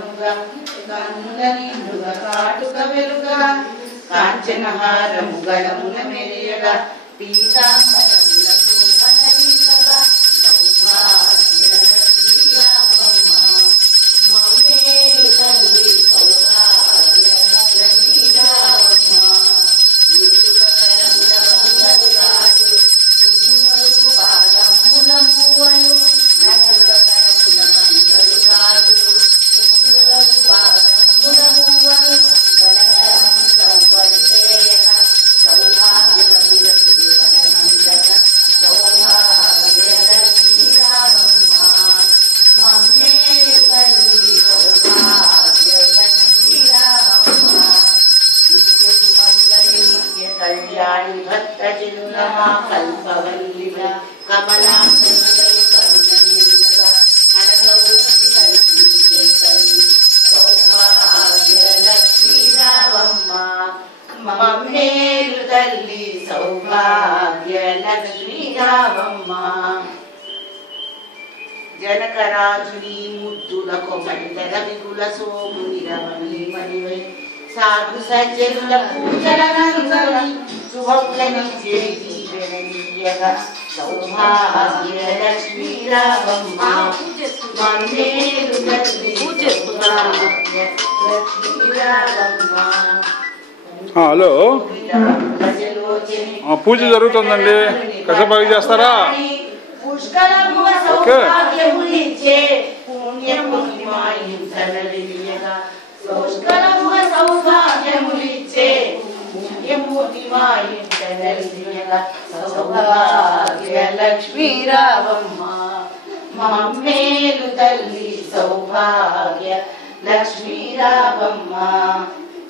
కమలముగా కన్నుల నిండుగా కాటుక వెలుగా కాంచనహారము గళమున మెరియగా పీతాంబరములకు ఫలనీతగా సౌభాగ్యలక్ష్మీ రామమ్మ మమ్మేలు తల్లి సౌభాగ్యలక్ష్మీ రామమ్మ నిలువ కరముల బంగారు రాజు నిలువకు పాదముల పువ్వలు నలువ కరముల బంగారు రాజు నిలువకు పాదముల పువ్వలు గలగలమని సవ్వడి చేయగా సౌభాగ్యములకు వరనందగా సౌభాగ్యలక్ష్మీ రామమ్మ మమ్మేలు తల్లి సౌభాగ్యలక్ష్మీ రామమ్మ నిత్యకు మంగళి నిత్య కళ్యాణి భక్తజనులమా కల్పవల్లిగా కమలాంతనులై కరుణ నిలువగా కనకవృత్తి కల్పించే తల్లి సౌభాగ్యలక్ష్మీ రామమ్మ మమ్మేలు తల్లి సౌభాగ్యలక్ష్మీ రామమ్మ జనకరాజుని ముద్దులకు మండల విగుల సోముని రమణి మణివై సాధు సజ్జనుల పూజల నందని శుభములనిచ్చే దీవెననీయగా సౌభాగ్యలక్ష్మీ రామమ్మ మమ్మేలు తల్లి సౌభాగ్యలక్ష్మీ రామమ్మ. హలో, పూజ జరుగుతుందండి, కసబాగి చేస్తారా? పుష్కలముగ సౌభాగ్యమునిచ్చే పుణ్యమూర్తిమాయించనలియగా పుష్కలముగ సౌభాగ్యమునిచ్చే పుణ్యమూర్తిమాయించనలియగా సౌభాగ్యలక్ష్మీ రామమ్మ మమ్మేలు తల్లి సౌభాగ్యలక్ష్మీ రామమ్మ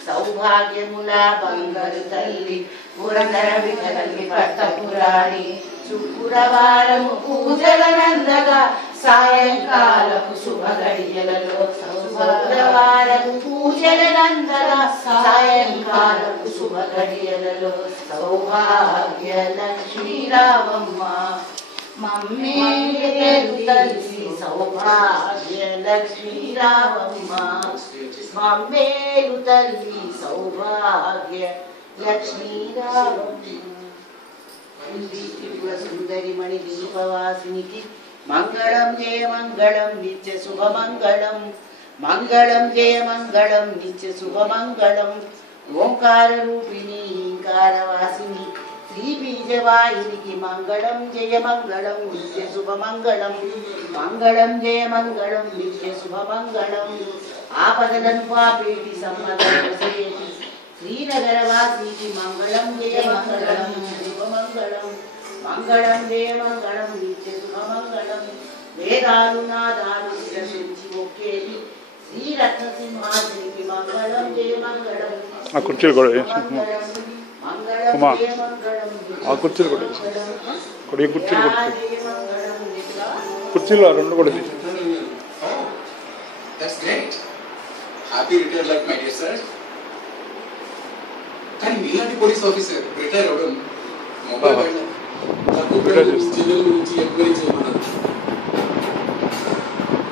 సౌభాగ్యముల బంగారు తల్లి పురందర విఠలని పట్టపురాణి శుక్రవారము పూజల నందగా సాయంకాలపు శుభ గడియలలో శుక్రవారము పూజల నందగా సాయంకాలపు శుభ గడియలలో సౌభాగ్యలక్ష్మీ రామమ్మ మమ్మేలు తల్లి సౌభాగ్యలక్ష్మీ రామమ్మ మమ్మేలు తల్లి సౌభాగ్యలక్ష్మీ రామమ్మ త్రిపుర సుందరి మణి దీపవాసినికి మంగళం జయ మంగళం నిత్య శుభమంగళం మంగళం జయ మంగళం నిత్య శుభమంగళం ఓంకార రూపిణి ఓంకారవాసిని శ్రీ బీజవాహినికి మంగళం జయ మంగళం నిత్య శుభమంగళం మంగళం జయ మంగళం నిత్య శుభమంగళం ఆపదలను పాపేటి సమ్మతము సేటి శ్రీనగరవాసికి మంగళం జయ మంగళం శుభమంగళం మంగళం జయ మంగళం నిత్య శుభమంగళం వేదాలు నాదాలు శిరసించి ఒక్కేటి శ్రీరత్న సింహాసనికి మంగళం జయ మంగళం ఆ కుర్చీలు కూడా మంగళం జయ మంగళం ఆ కుర్చీలు కూడా ఈ కుర్చీలు కూడా కుర్చీలు రెండు కూడా That's great. Happy retired life, my dear sir. కానీ మీలాంటి పోలీస్ ఆఫీసర్ రిటైర్ అవ్వడం మొబైల్ జిల్లాల గురించి ఎంక్వైరీ చేయమన్నారు.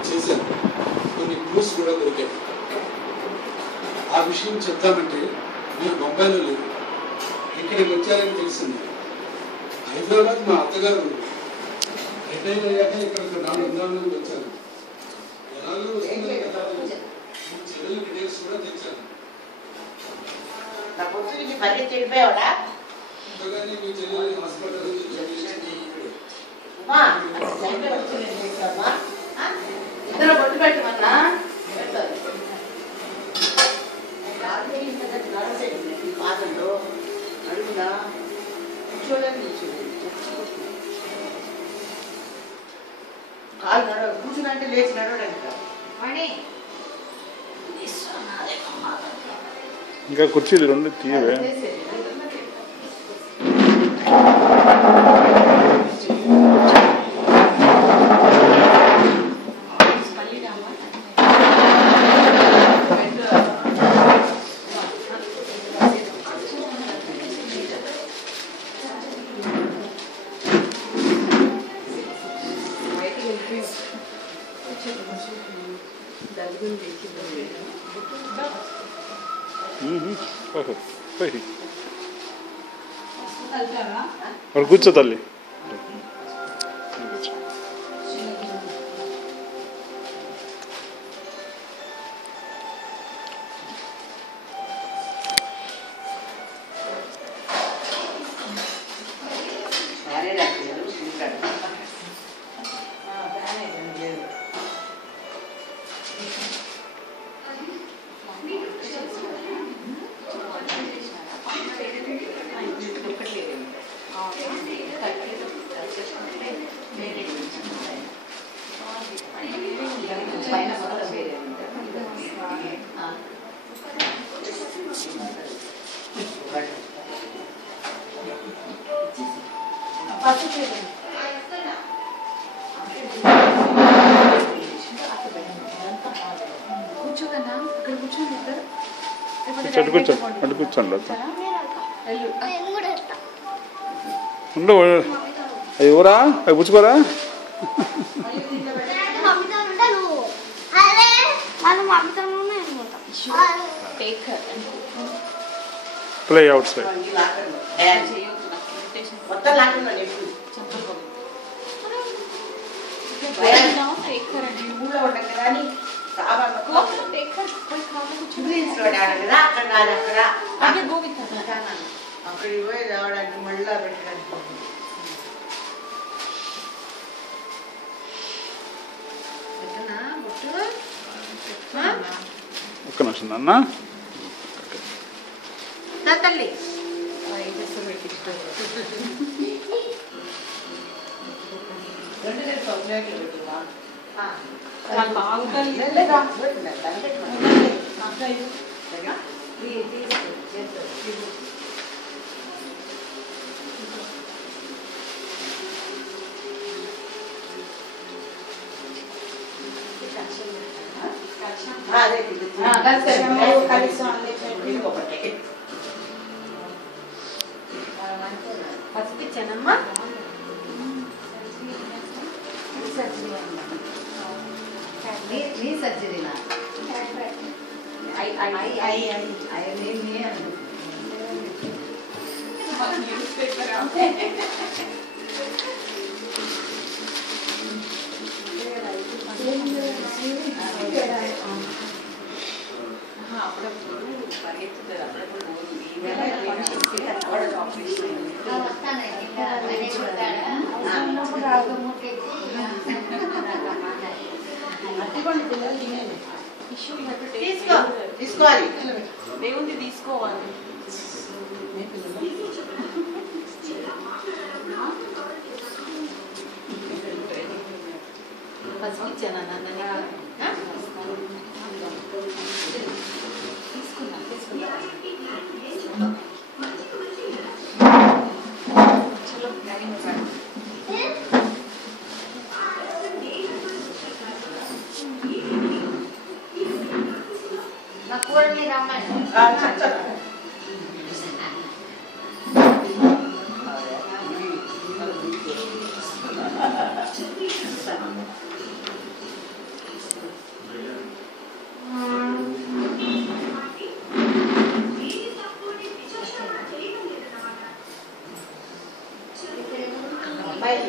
చేశాను, కొన్ని క్లూస్ కూడా దొరికాయి. ఆ విషయం చెప్తామంటే మీరు బొంబాయిలో లేదు, ఇక్కడికి వచ్చారని తెలిసింది. హైదరాబాద్ మా అత్తగారు రిటైర్ అయ్యాక ఇక్కడ 4 ఉందామని వచ్చాను. ఎలాగో చెల్లెలు డీటెయిల్స్ కూడా తెచ్చాను. నా పొద్దుకి పరిగెత్తి వెళ్ళిపోయావడా మీ చెల్లెలు హాస్పిటల్ ఇద్దరు బొట్టు పెట్టమన్నా పాదంలో అడుగునా కూర్చోలేదు కాలు నడవ కూర్చునంటే లేచి నడవడానికి ఇంకా కుర్చీలు రెండు తీయవే. దగ్గర మరి కూర్చో తల్లి. కూర్చోండి ఉండు. అవి ఎవరా? అవి పుచ్చుకోరా? Play out side. అక్కడికి పోయి రావడానికి మళ్ళీ పెట్టడానికి ఒక్క నిమిషం నాన్న. తల్లి పసిపిచ్చానమ్మా. నీ సర్జరీనా? అప్పుడప్పుడు పరిగెత్తుతుంది, అప్పుడప్పుడు తీసుకోవాలి. దేవుంది తీసుకోవాలి. పసిపిచ్చానా తీసుకున్నా తీసుకున్నా. చలో నా కూరని రమ్మని బయట